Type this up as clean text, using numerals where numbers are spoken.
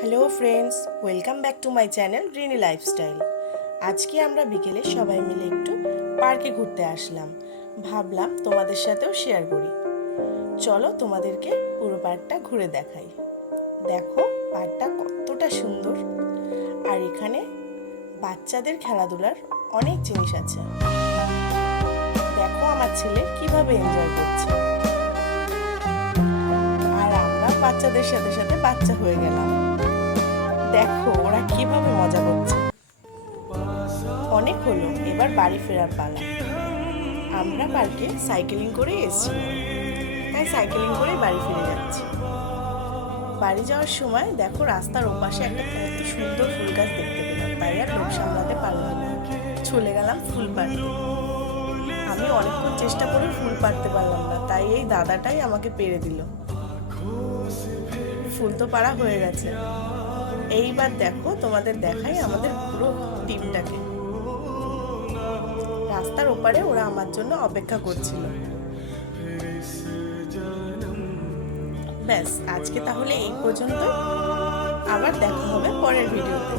Hello friends, welcome back to my channel Rini lifestyle. আজকে আমরা বিকেলে সবাই মিলে একটু পার্কে ঘুরতে আসলাম। ভাবলাম তোমাদের সাথেও শেয়ার করি। চলো তোমাদেরকে পুরো পার্কটা ঘুরে দেখাই। দেখো পার্কটা কতটা সুন্দর, আর এখানে বাচ্চাদের খেলাধুলার অনেক জিনিস আছে। দেখো আমার ছেলে কিভাবে এনজয় করছে, আর আমরা বাচ্চাদের সাথে সাথে বাচ্চা হয়ে গেলাম। দেখো ওরা কিভাবে মজা করছে। অনেক হলো, এবার বাড়ি ফেরার পালা। আমরা পার্কে সাইকেলিং করে এসেছিলাম, তাই সাইকেলিং করে বাড়ি ফিরে যাচ্ছি। বাড়ি যাওয়ার সময় দেখো রাস্তার ওপাশে একটা কত সুন্দর ফুল গাছ দেখতে পেলাম, তাই আর লোক সামলাতে পারলাম না, চলে গেলাম ফুল পাড়তে। আমি অনেকক্ষণ চেষ্টা করে ফুল পাড়তে পারলাম না, তাই এই দাদাটাই আমাকে পেরে দিল। ফুল তো পাড়া হয়ে গেছে। এইবার দেখো তোমাদের দেখাই আমাদের পুরো টিমটাকে। রাস্তার ওপারে ওরা আমার জন্য অপেক্ষা করছিল। ব্যাস, আজকে তাহলে এই পর্যন্ত। আবার দেখা হবে পরের ভিডিওতে।